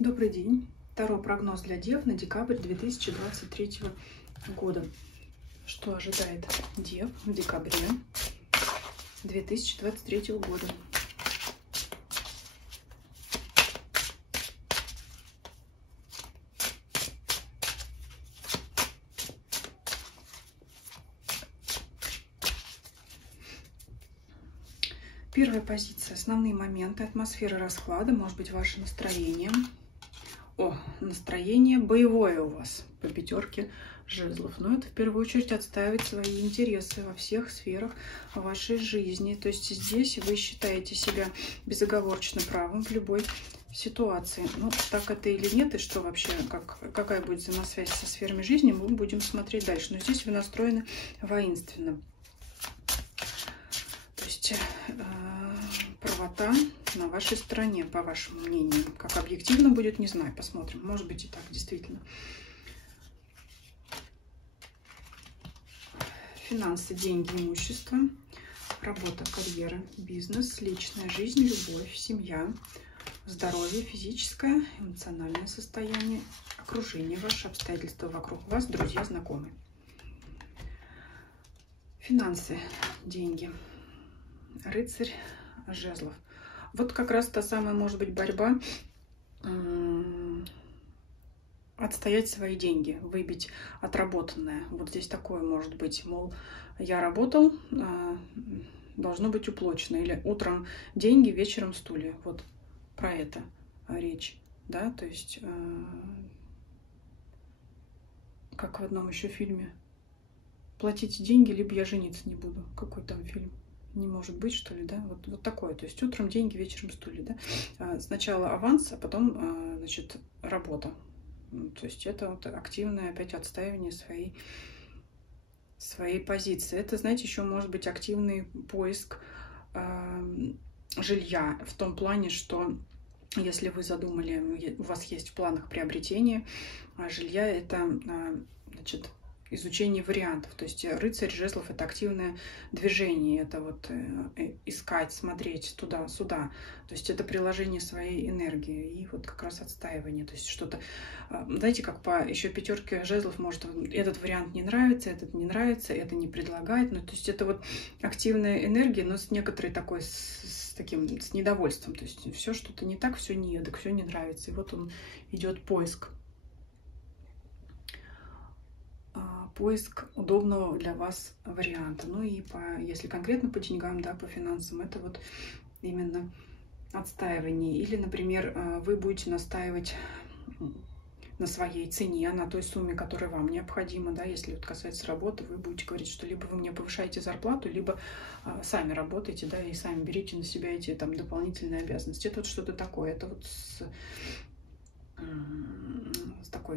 Добрый день. Второй прогноз для Дев на декабрь 2023 года. Что ожидает Дев в декабре 2023 года? Первая позиция. Основные моменты, атмосфера расклада, может быть, ваше настроение. Настроение боевое у вас по пятерке жезлов. Но это в первую очередь отстаивать свои интересы во всех сферах вашей жизни. То есть здесь вы считаете себя безоговорочно правым в любой ситуации. Ну, так это или нет, и что вообще, какая будет взаимосвязь со сферами жизни, мы будем смотреть дальше. Но здесь вы настроены воинственно. То есть правота на вашей стороне, по вашему мнению. Как объективно будет, не знаю, посмотрим. Может быть и так, действительно. Финансы, деньги, имущество, работа, карьера, бизнес, личная жизнь, любовь, семья, здоровье, физическое, эмоциональное состояние, окружение ваше, обстоятельства вокруг вас, друзья, знакомые. Финансы, деньги, рыцарь жезлов. Вот как раз та самая, может быть, борьба отстоять свои деньги, выбить отработанное. Вот здесь такое может быть, мол, я работал, должно быть уплочено. Или утром деньги, вечером стулья. Вот про это речь. Да, то есть, как в одном еще фильме. Платите деньги, либо я жениться не буду. Какой там фильм? Не может быть, что ли, да? Вот такое. То есть утром деньги, вечером стулья, да? Сначала аванс, а потом, значит, работа. То есть это вот активное опять отстаивание своей позиции. Это, знаете, еще может быть активный поиск жилья в том плане, что если вы задумали, у вас есть в планах приобретение жилья, это, значит, изучение вариантов. То есть рыцарь жезлов — это активное движение, это вот искать, смотреть туда-сюда. То есть это приложение своей энергии и вот как раз отстаивание. То есть что-то, знаете, как по еще пятерке жезлов, может, этот вариант не нравится, этот не нравится, это не предлагает. Ну, то есть это вот активная энергия, но с некоторой такой, с недовольством. То есть все что-то не так, все не эдак, все не нравится. И вот он идет поиск удобного для вас варианта. Ну и если конкретно по деньгам, да, по финансам, это вот именно отстаивание. Или, например, вы будете настаивать на своей цене, на той сумме, которая вам необходима, да, если вот касается работы, вы будете говорить, что либо вы мне повышаете зарплату, либо сами работаете, да, и сами берите на себя эти там дополнительные обязанности. Это вот что-то такое, это вот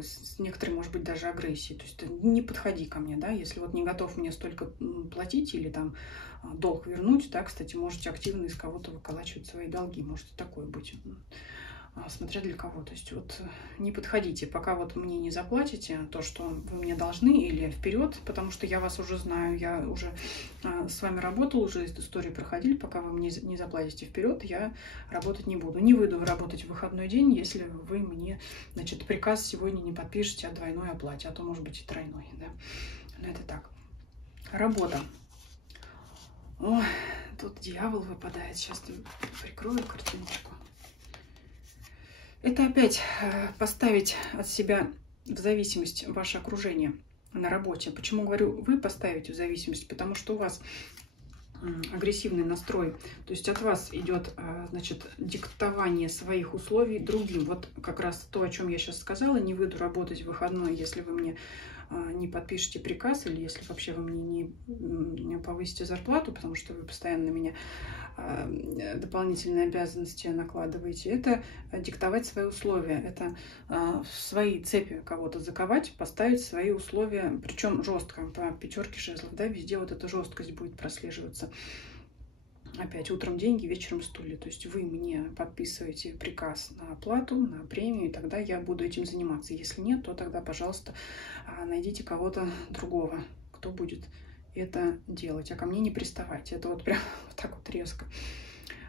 с некоторой, может быть, даже агрессией. То есть не подходи ко мне, да, если вот не готов мне столько платить или там долг вернуть, да, кстати, можете активно из кого-то выколачивать свои долги, может и такое быть, смотря для кого. То есть вот не подходите, пока вот мне не заплатите то, что вы мне должны, или вперед, потому что я вас уже знаю, я уже с вами работала, уже эту историю проходили, пока вы мне не заплатите вперед, я работать не буду. Не выйду работать в выходной день, если вы мне, значит, приказ сегодня не подпишете о двойной оплате, а то может быть и тройной, да. Но это так. Работа. О, тут дьявол выпадает. Сейчас прикрою картиночку. Это опять поставить от себя в зависимость ваше окружение на работе. Почему говорю, вы поставите в зависимость? Потому что у вас агрессивный настрой. То есть от вас идет, значит, диктование своих условий другим. Вот как раз то, о чем я сейчас сказала. Не выйду работать в выходной, если вы мне не подпишете приказ, или если вообще вы мне не повысите зарплату, потому что вы постоянно на меня дополнительные обязанности накладываете. Это диктовать свои условия. Это в свои цепи кого-то заковать, поставить свои условия, причем жестко, по пятерке жезлов, да, везде вот эта жесткость будет прослеживаться. Опять утром деньги, вечером стулья. То есть вы мне подписываете приказ на оплату, на премию, и тогда я буду этим заниматься. Если нет, то тогда, пожалуйста, найдите кого-то другого, кто будет это делать. А ко мне не приставайте. Это вот прям вот так вот резко.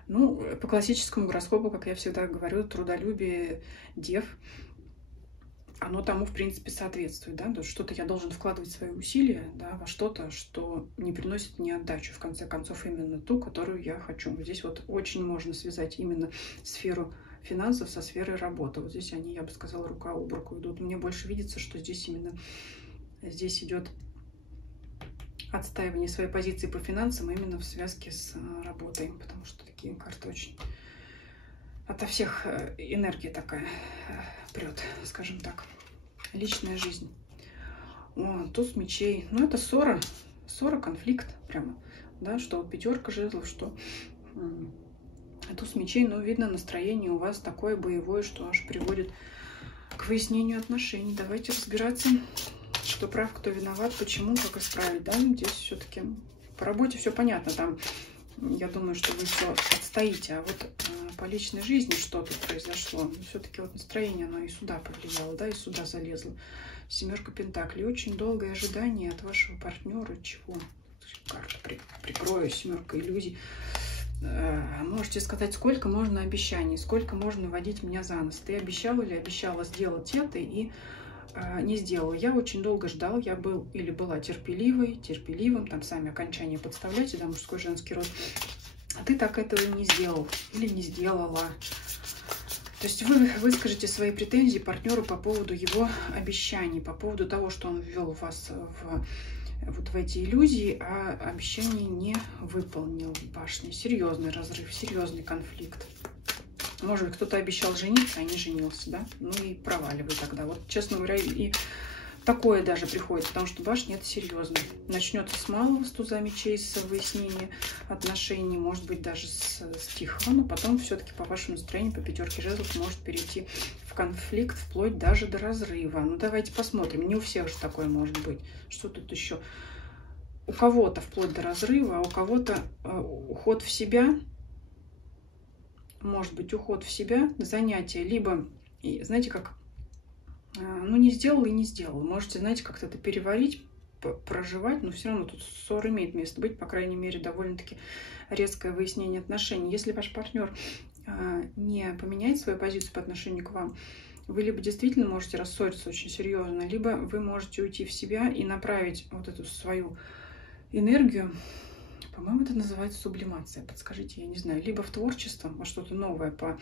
Ну, по классическому гороскопу, как я всегда говорю, трудолюбие дев, оно тому, в принципе, соответствует, да, то есть что-то я должен вкладывать свои усилия, да, во что-то, что не приносит мне отдачу, в конце концов, именно ту, которую я хочу. Здесь вот очень можно связать именно сферу финансов со сферой работы. Вот здесь они, я бы сказала, рука об руку идут. Мне больше видится, что здесь именно здесь идет отстаивание своей позиции по финансам именно в связке с работой, потому что такие карты очень... Ото всех энергия такая прет, скажем так. Личная жизнь. О, туз мечей. Ну, это ссора, конфликт прямо. Да, что вот пятерка жезлов, что туз мечей. Но видно, настроение у вас такое боевое, что аж приводит к выяснению отношений. Давайте разбираться, кто прав, кто виноват, почему, как исправить. Да, здесь все-таки по работе все понятно. Там, я думаю, что вы все отстоите. А вот по личной жизни что тут произошло? Все-таки вот настроение, оно и сюда повлияло, да, и сюда залезло. Семерка пентаклей. Очень долгое ожидание от вашего партнера. Чего? Карту прикрою. Семерка иллюзий. Можете сказать, сколько можно обещаний, сколько можно водить меня за нос. Ты обещал или обещала сделать это и не сделала. Я очень долго ждал. Я был или была терпеливым. Там сами окончания подставляйте, да, мужской, женский род. А ты так этого и не сделал или не сделала. То есть вы выскажете свои претензии партнеру по поводу его обещаний, по поводу того, что он ввел вас в эти иллюзии, а обещание не выполнил. Башня. Серьезный разрыв, серьезный конфликт. Может быть, кто-то обещал жениться, а не женился, да? Ну и проваливай тогда. Вот, честно говоря, и такое даже приходит, потому что башня — это серьезно. Начнется с малого, с туза мечей, с выяснения отношений, может быть, даже с тихого, но потом все-таки по вашему настроению, по пятерке жезлов, может перейти в конфликт, вплоть даже до разрыва. Ну, давайте посмотрим. Не у всех же такое может быть. Что тут еще? У кого-то вплоть до разрыва, а у кого-то уход в себя. Может быть, уход в себя, занятие, либо, знаете, как, ну, не сделал и не сделал. Можете, знаете, как-то это переварить, проживать, но все равно тут ссора имеет место быть, по крайней мере, довольно-таки резкое выяснение отношений. Если ваш партнер не поменяет свою позицию по отношению к вам, вы либо действительно можете рассориться очень серьезно, либо вы можете уйти в себя и направить вот эту свою энергию. По-моему, это называется сублимация. Подскажите, я не знаю. Либо в творчество, во что-то новое по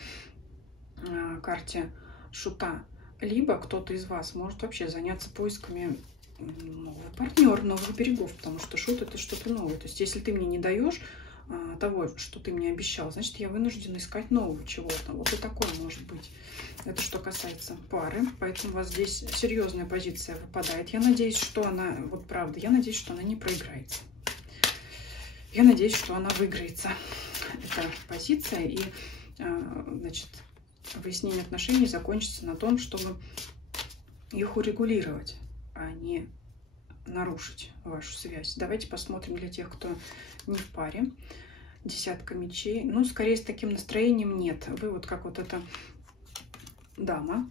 карте Шута, либо кто-то из вас может вообще заняться поисками нового партнера, новых берегов, потому что Шут — это что-то новое. То есть, если ты мне не даешь того, что ты мне обещал, значит, я вынуждена искать нового чего-то. Вот и такое может быть. Это что касается пары. Поэтому у вас здесь серьезная позиция выпадает. Я надеюсь, что она, вот правда, я надеюсь, что она не проиграется. Я надеюсь, что она выиграется. Это позиция, и, значит, выяснение отношений закончится на том, чтобы их урегулировать, а не нарушить вашу связь. Давайте посмотрим для тех, кто не в паре. Десятка мечей. Ну, скорее, с таким настроением нет. Вы вот как вот эта дама,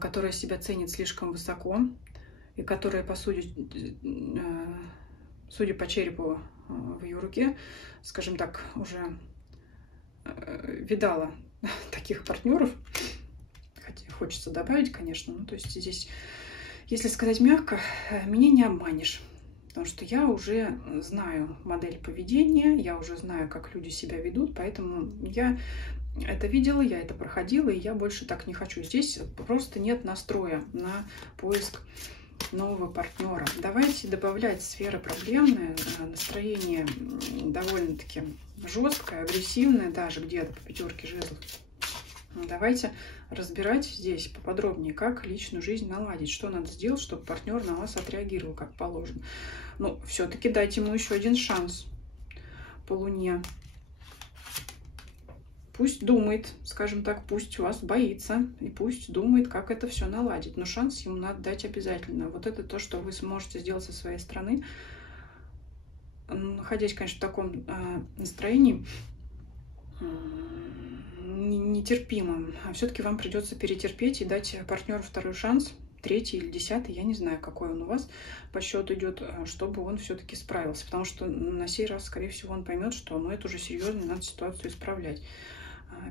которая себя ценит слишком высоко, и которая, по сути, судя по черепу в ее руке, скажем так, уже видала таких партнеров. Хотя хочется добавить, конечно. Ну, то есть здесь, если сказать мягко, меня не обманешь. Потому что я уже знаю модель поведения, я уже знаю, как люди себя ведут, поэтому я это видела, я это проходила, и я больше так не хочу. Здесь просто нет настроя на поиск нового партнера. Давайте добавлять сферы проблемные, настроение довольно-таки жесткое, агрессивное, даже где-то по пятерке жезлов. Давайте разбирать здесь поподробнее, как личную жизнь наладить, что надо сделать, чтобы партнер на вас отреагировал как положено. Но все-таки дайте ему еще один шанс по Луне. Пусть думает, скажем так, пусть вас боится, и пусть думает, как это все наладить. Но шанс ему надо дать обязательно. Вот это то, что вы сможете сделать со своей стороны, находясь, конечно, в таком настроении нетерпимым. А все-таки вам придется перетерпеть и дать партнеру второй шанс, третий или 10, я не знаю, какой он у вас по счету идет, чтобы он все-таки справился. Потому что на сей раз, скорее всего, он поймет, что ну, это уже серьезно, надо ситуацию исправлять.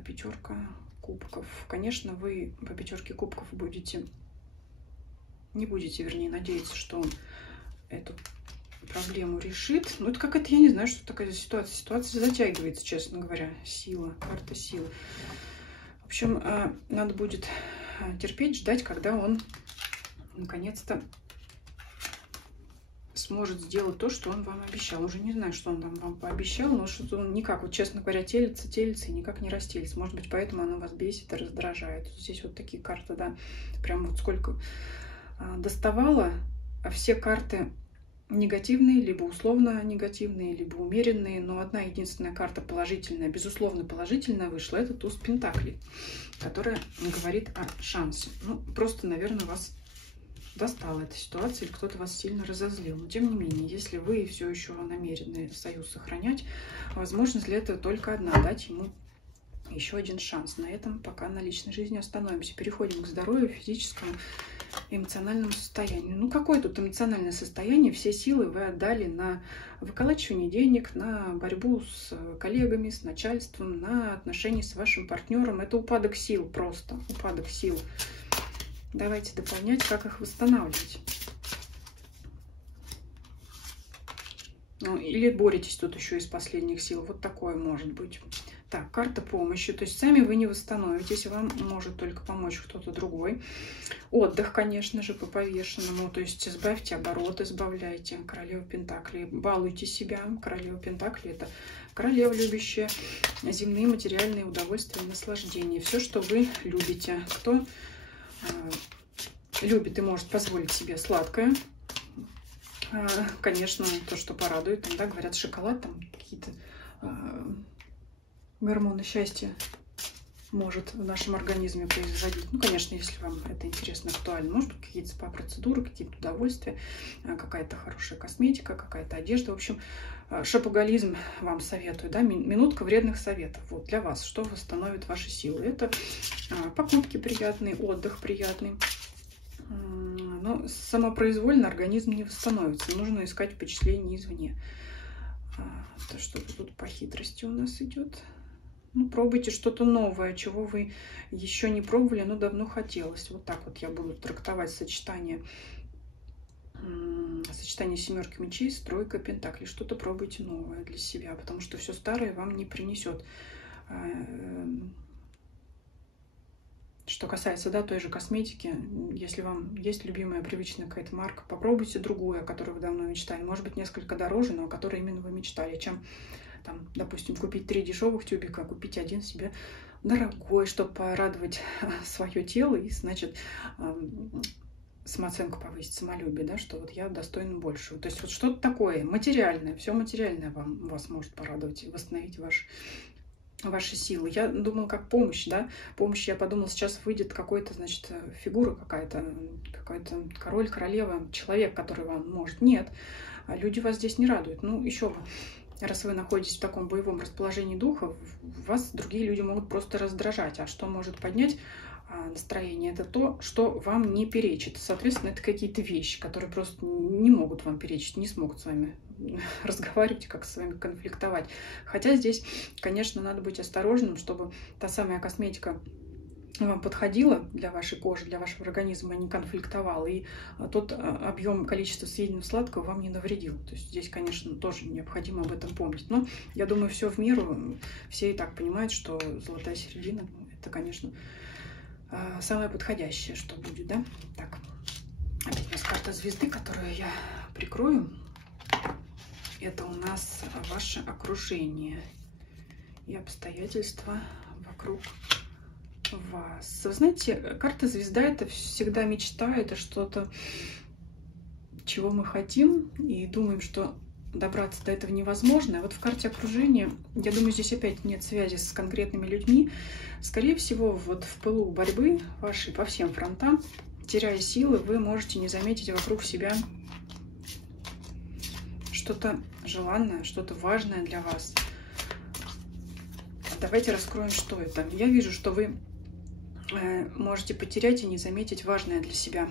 Пятерка кубков. Конечно, вы по пятерке кубков не будете, вернее, надеяться, что он эту проблему решит. Ну, это какая-то, я не знаю, что такая ситуация. Ситуация затягивается, честно говоря. Сила, карта силы. В общем, надо будет терпеть, ждать, когда он наконец-то сможет сделать то, что он вам обещал. Уже не знаю, что он там вам пообещал, но что-то он никак, вот честно говоря, телится и никак не растелится. Может быть, поэтому оно вас бесит и раздражает. Здесь вот такие карты, да, прям вот сколько доставала, а все карты негативные, либо условно негативные, либо умеренные, но одна единственная карта положительная, безусловно положительная вышла, это туз Пентаклей, которая говорит о шансе. Ну, просто, наверное, вас достала эта ситуация, или кто-то вас сильно разозлил. Но, тем не менее, если вы все еще намерены союз сохранять, возможность для этого только одна, дать ему еще один шанс. На этом пока на личной жизни остановимся. Переходим к здоровью, физическому, эмоциональному состоянию. Ну, какое тут эмоциональное состояние? Все силы вы отдали на выколачивание денег, на борьбу с коллегами, с начальством, на отношения с вашим партнером. Это упадок сил просто, упадок сил. Давайте дополнять, как их восстанавливать. Ну, или боретесь тут еще из последних сил. Вот такое может быть. Так, карта помощи. То есть сами вы не восстановитесь, вам может только помочь кто-то другой. Отдых, конечно же, по повешенному. То есть избавьте оборот, избавляйте. Королева Пентаклей. Балуйте себя. Королева Пентаклей — это королева, любящая земные материальные удовольствия и наслаждения. Все, что вы любите. Кто любит и может позволить себе сладкое. Конечно, то, что порадует. Там, да, говорят, шоколад, там какие-то гормоны счастья может в нашем организме производить. Ну, конечно, если вам это интересно, актуально. Может быть, какие-то спа-процедуры, какие-то удовольствия, какая-то хорошая косметика, какая-то одежда. В общем, шопоголизм вам советую. Да? Минутка вредных советов. Вот для вас, что восстановит ваши силы. Это покупки приятные, отдых приятный. Но самопроизвольно организм не восстановится. Нужно искать впечатления извне. То, что тут по хитрости у нас идет. Ну, пробуйте что-то новое, чего вы еще не пробовали, но давно хотелось. Вот так вот я буду трактовать сочетание семерки мечей с тройкой пентаклей. Что-то пробуйте новое для себя, потому что все старое вам не принесет. Что касается, да, той же косметики, если вам есть любимая привычная какая-то марка, попробуйте другую, о которой вы давно мечтали. Может быть, несколько дороже, но о которой именно вы мечтали, чем, там, допустим, купить 3 дешевых тюбика, а купить один себе дорогой, чтобы порадовать свое тело и, значит, самооценку повысить, самолюбие, да, что вот я достойна большего. То есть вот что-то такое материальное, все материальное вас может порадовать и восстановить ваши силы. Я думала, как помощь, да, помощь, я подумала, сейчас выйдет какой-то, значит, фигура какая-то король, королева, человек, который вам может. Нет, люди вас здесь не радуют. Ну, еще бы, раз вы находитесь в таком боевом расположении духа, вас другие люди могут просто раздражать. А что может поднять настроение? Это то, что вам не перечит. Соответственно, это какие-то вещи, которые просто не могут вам перечить, не смогут с вами разговаривать, как с вами конфликтовать. Хотя здесь, конечно, надо быть осторожным, чтобы та самая косметика вам подходила для вашей кожи, для вашего организма, не конфликтовала, и тот объем, количество съеденного сладкого вам не навредил. То есть здесь, конечно, тоже необходимо об этом помнить. Но я думаю, все в меру. Все и так понимают, что золотая середина — это, конечно, самое подходящее, что будет, да? Так, опять у нас карта звезды, которую я прикрою. Это у нас ваше окружение и обстоятельства вокруг вас. Вы знаете, карта звезда — это всегда мечта, это что-то, чего мы хотим, и думаем, что добраться до этого невозможно. А вот в карте окружения, я думаю, здесь опять нет связи с конкретными людьми. Скорее всего, вот в пылу борьбы вашей по всем фронтам, теряя силы, вы можете не заметить вокруг себя что-то желанное, что-то важное для вас. Давайте раскроем, что это. Я вижу, что вы можете потерять и не заметить важное для себя.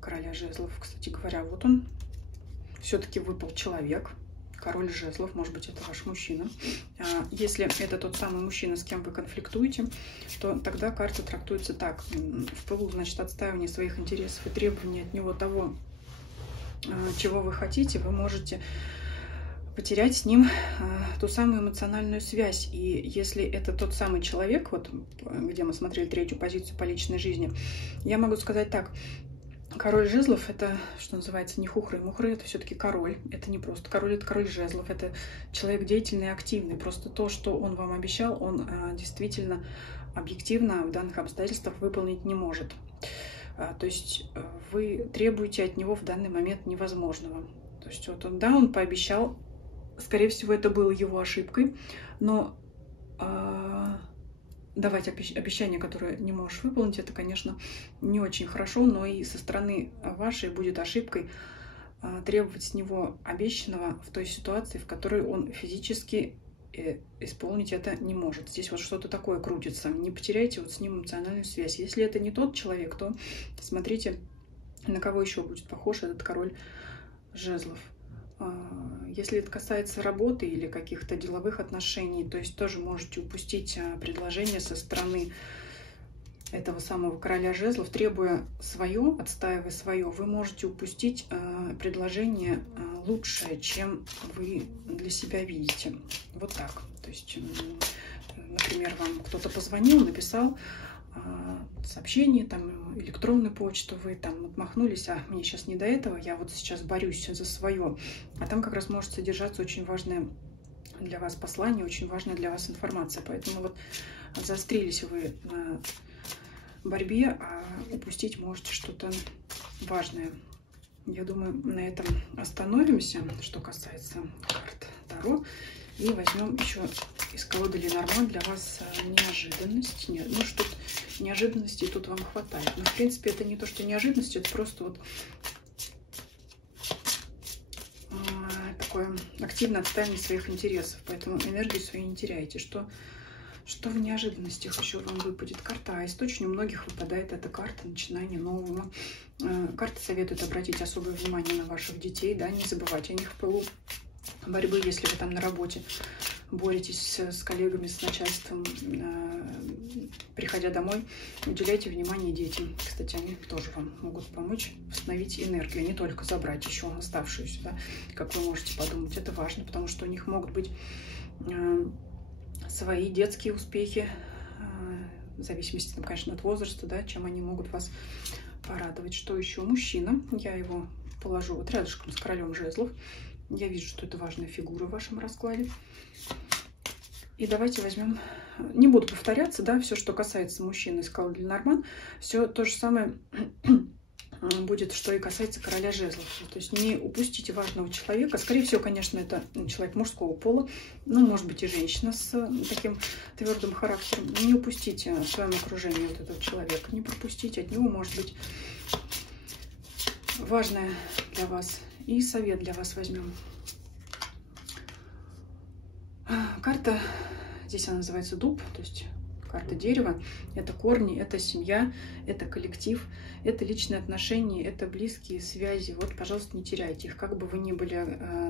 Короля жезлов, кстати говоря, вот он. Все-таки выпал человек. Король жезлов, может быть, это ваш мужчина. Если это тот самый мужчина, с кем вы конфликтуете, то тогда карта трактуется так. В пылу, значит, отстаивание своих интересов и требования от него того, чего вы хотите, вы можете потерять с ним ту самую эмоциональную связь. И если это тот самый человек, вот где мы смотрели третью позицию по личной жизни, я могу сказать так. Король жезлов — это, что называется, не хухры. Мухры — это все-таки король. Это не просто король, это король жезлов. Это человек деятельный и активный. Просто то, что он вам обещал, он действительно объективно в данных обстоятельствах выполнить не может. То есть вы требуете от него в данный момент невозможного. То есть вот он, да, он пообещал, скорее всего, это было его ошибкой, но давать обещания, которые не можешь выполнить, это, конечно, не очень хорошо, но и со стороны вашей будет ошибкой требовать с него обещанного в той ситуации, в которой он физически исполнить это не может. Здесь вот что-то такое крутится. Не потеряйте вот с ним эмоциональную связь. Если это не тот человек, то смотрите, на кого еще будет похож этот король жезлов. Если это касается работы или каких-то деловых отношений, то есть тоже можете упустить предложение со стороны этого самого короля жезлов, требуя свое, отстаивая свое, вы можете упустить предложение лучшее, чем вы для себя видите. Вот так. То есть, например, вам кто-то позвонил, написал сообщение, там, электронную почту, вы там отмахнулись, а мне сейчас не до этого, я вот сейчас борюсь за свое. А там как раз может содержаться очень важное для вас послание, очень важная для вас информация. Поэтому вот заострились вы на борьбе, а упустить можете что-то важное. Я думаю, на этом остановимся, что касается карт Таро. И возьмем еще из колоды Ленорман для вас неожиданность. Ну, что неожиданностей тут вам хватает. Но, в принципе, это не то, что неожиданность, это просто вот такое активное отстаивание своих интересов. Поэтому энергию свою не теряйте. Что в неожиданностях еще вам выпадет? Карта Аист. У многих выпадает эта карта начинания нового. Карта советует обратить особое внимание на ваших детей, да, не забывать о них в пылу борьбы, если вы там на работе боретесь с коллегами, с начальством, приходя домой, уделяйте внимание детям. Кстати, они тоже вам могут помочь восстановить энергию, не только забрать еще оставшуюся, да, как вы можете подумать. Это важно, потому что у них могут быть свои детские успехи, в зависимости, там, конечно, от возраста, да, чем они могут вас порадовать. Что еще? Мужчина. Я его положу вот рядышком с королем жезлов. Я вижу, что это важная фигура в вашем раскладе. И давайте возьмем, не буду повторяться, да, все, что касается мужчины из колоды Ленорман, все то же самое будет, что и касается короля жезлов. То есть не упустите важного человека. Скорее всего, конечно, это человек мужского пола, ну, может быть, и женщина с таким твердым характером. Не упустите в своем окружении вот этого человека, не пропустите от него, может быть, важное для вас. И совет для вас возьмем. Карта, здесь она называется дуб, то есть карта дерева. Это корни, это семья, это коллектив, это личные отношения, это близкие связи. Вот, пожалуйста, не теряйте их. Как бы вы ни были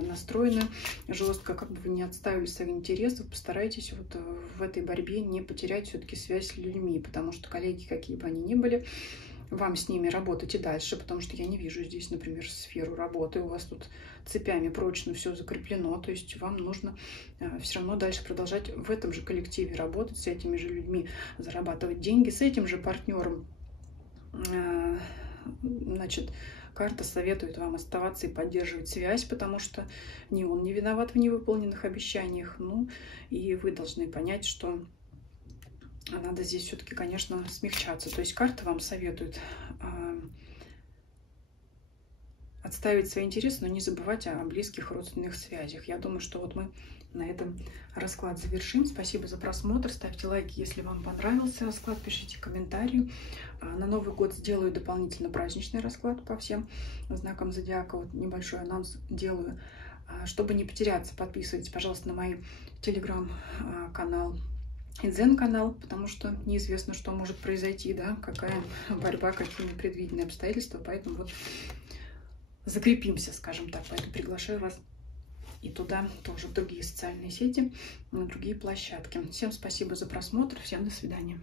настроены жестко, как бы вы ни отставили свои интересы, постарайтесь вот в этой борьбе не потерять все-таки связь с людьми, потому что коллеги, какие бы они ни были, вам с ними работать и дальше, потому что я не вижу здесь, например, сферу работы. У вас тут цепями прочно все закреплено, то есть вам нужно все равно дальше продолжать в этом же коллективе работать, с этими же людьми, зарабатывать деньги, с этим же партнером. Значит, карта советует вам оставаться и поддерживать связь, потому что ни он не виноват в невыполненных обещаниях. Ну, и вы должны понять, что надо здесь все-таки, конечно, смягчаться. То есть карта вам советует отставить свои интересы, но не забывать о близких родственных связях. Я думаю, что вот мы на этом расклад завершим. Спасибо за просмотр. Ставьте лайки, если вам понравился расклад. Пишите комментарии. На Новый год сделаю дополнительно праздничный расклад по всем знакам зодиака. Вот небольшой анонс делаю. Чтобы не потеряться, подписывайтесь, пожалуйста, на мой телеграм-канал. и Дзен-канал, потому что неизвестно, что может произойти, да, какая борьба, какие непредвиденные обстоятельства, поэтому вот закрепимся, скажем так, поэтому приглашаю вас и туда тоже, в другие социальные сети, на другие площадки. Всем спасибо за просмотр, всем до свидания.